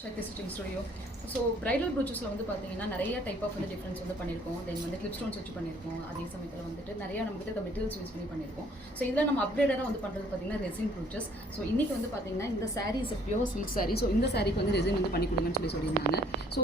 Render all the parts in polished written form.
Shakti Stitching Studio. So bridal broochesல வந்து பாத்தீங்கன்னா நிறைய டைப் ஆஃப் வந்து டிஃபரன்ஸ் வந்து பண்ணிருக்கோம். தென் வந்து கிளிப் ஸ்டோன்ஸ் வச்சு பண்ணிருக்கோம். அதே சமயத்துல வந்துட்டு நிறைய நமக்கு இருக்க மெட்டீரியல்ஸ் யூஸ் பண்ணி பண்ணிருக்கோம். ஸோ இதில் நம்ம அப்கிரேடடாக வந்து பண்ணுறது பார்த்தீங்கன்னா ரெசின் brooches. ஸோ இன்னைக்கு வந்து பார்த்தீங்கன்னா இந்த sari is pure silk sari. So இந்த சாரீக்கு வந்து ரெசின் வந்து பண்ணி கொடுங்கன்னு சொல்லியிருந்தாங்க. ஸோ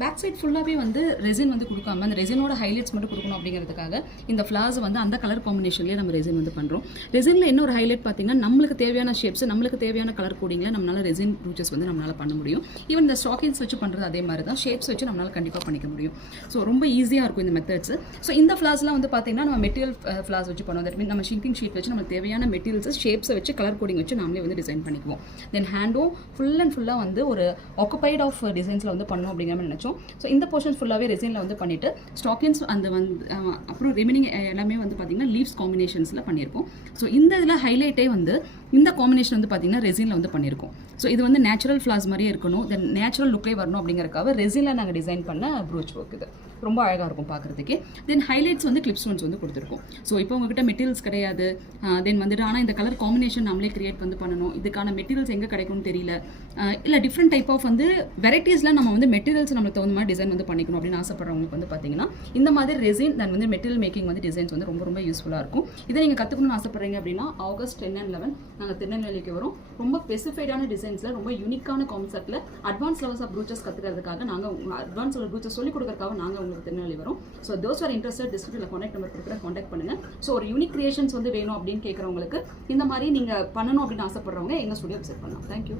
பேக் சைட் ஃபுல்லாகவே வந்து ரெசின் வந்து கொடுக்காம அந்த ரெசினோட ஹைலைட்ஸ் மட்டும் கொடுக்கணும் அப்படிங்கிறதுக்காக இந்த ஃப்ளார்ஸ் வந்து அந்த கலர் காம்பினேஷன்லேயே நம்ம ரெசின் வந்து பண்ணுறோம். ரெசினில் என்ன ஒரு ஹைலைட் பார்த்தீங்கன்னா நம்மளுக்கு தேவையான ஷேப்ஸ் நம்மளுக்கு தேவையான கலர் கோடிங்கில் நம்மளால ரெசின் brooches வந்து நம்மளால் பண்ண முடியும். ஈவன் இந்த ஸ்டாக்கிங்ஸ் வச்சு பண்ணுறது அதே மாதிரி தான் ஷேப்ஸ் வச்சு நம்மளால் கண்டிப்பாக பண்ணிக்க முடியும். ஸோ ரொம்ப ஈஸியாக இருக்கும் இந்த மெத்தட்ஸ். ஸோ இந்த ஃப்ளார்ஸ்லாம் வந்து பார்த்தீங்கன்னா நம்ம மெட்டீரியல் ஃப்ளார்ஸ் வச்சு பண்ணுவோம். தட் மீன் நம்ம ஷிங்கிங் ஷீட் வச்சு நமக்கு தேவையான மெட்டீரியல்ஸ் ஷேப்ஸை வச்சு கலர் கோடிங் வச்சு நாமளே வந்து டிசைன் பண்ணிக்குவோம். தென் ஹேண்டும் ஃபுல் அண்ட் ஃபுல்லாக வந்து ஒரு ஆக்குபைட் ஆஃப் டிசைன்ஸில் வந்து பண்ணணும் அப்படிங்கிற மாதிரி நினச்சோம். ஸோ இந்த போர்ஷன் ஃபுல்லாகவே ரெசினில் வந்து பண்ணிவிட்டு ஸ்டாக்கின்ஸ் அந்த வந்து அப்புறம் ரிமைனிங் எல்லாமே வந்து பார்த்திங்கன்னா லீவ்ஸ் காம்பினேஷன்ஸில் பண்ணியிருக்கோம். ஸோ இந்த இதில் ஹைலைட்டே வந்து இந்த காம்பினேஷன் வந்து பார்த்திங்கன்னா ரெசினில் வந்து பண்ணியிருக்கோம். ஸோ இது வந்து நேச்சுரல் ஃப்ளார்ஸ் மாதிரியே இருக்கணும், தென் நேச்சுரல் லுக்லேயே வரணும் அப்படிங்கிறக்காக ரெசினில் நாங்கள் டிசைன் பண்ண ப்ரூச் ஒர்க் இது ரொம்ப அழகாக இருக்கும் பார்க்குறதுக்கே. தென் ஹைலைட்ஸ் வந்து கிளிப் ஸ்டோன்ஸ் வந்து கொடுத்துருக்கோம். ஸோ இப்போ உங்ககிட்ட மெட்டீரியல்ஸ் கிடையாது, தென் வந்துட்டு ஆனால் இந்த கலர் காம்பினேஷன் நம்மளே கிரியேட் வந்து பண்ணணும், இதுக்கான மெட்டீரியல்ஸ் எங்கே கிடைக்கும்னு தெரியல, இல்லை டிஃப்ரெண்ட் டைப் ஆஃப் வந்து வெரைட்டிஸில் நம்ம வந்து மெட்டீரியல்ஸ் நம்மளுக்கு தகுந்த மாதிரி டிசைன் வந்து பண்ணிக்கணும் அப்படின்னு ஆசைப்படுறவங்களுக்கு வந்து பார்த்தீங்கன்னா இந்த மாதிரி ரெசின் தென் வந்து மெட்டீரியல் மேக்கிங் வந்து டிசைன்ஸ் வந்து ரொம்ப ரொம்ப யூஸ்ஃபுல்லாக இருக்கும். இதை நீங்கள் கற்றுக்கணும்னு ஆசைப்படுறீங்க அப்படின்னா August 10 and 11 நாங்கள் திருநெல்வேலிக்கு வரும். ரொம்ப ஸ்பெசிஃபைடான டிசைன்ஸில் ரொம்ப யூனிக்கான கான்செப்ட்டில் அட்வான்ஸ் லெவல்ஸ் ஆஃப் ப்ரூச்சஸ் கற்றுக்கிறதுக்காக நாங்கள் அட்வான்ஸ் ப்ரூச்சஸ் சொல்லிக் கொடுக்கறதுக்காக நாங்கள் உங்களுக்கு திருநெல்வேலி வரும். ஸோ தோஸ் ஆர் இன்ட்ரெஸ்டட் டிஸ்கிரிப்ஷனில் கான்டாக்ட் நம்பர் கொடுக்குறேன், கான்டாக்ட் பண்ணுங்கள். ஸோ ஒரு யூனிக் கிரியேஷன்ஸ் வந்து வேணும் அப்படின்னு கேட்குறவங்களுக்கு இந்த மாதிரி நீங்கள் பண்ணணும் அப்படின்னு ஆசைப்படுறவங்க எங்கள் ஸ்டுடியோ விசிட் பண்ணலாம். தேங்க்யூ.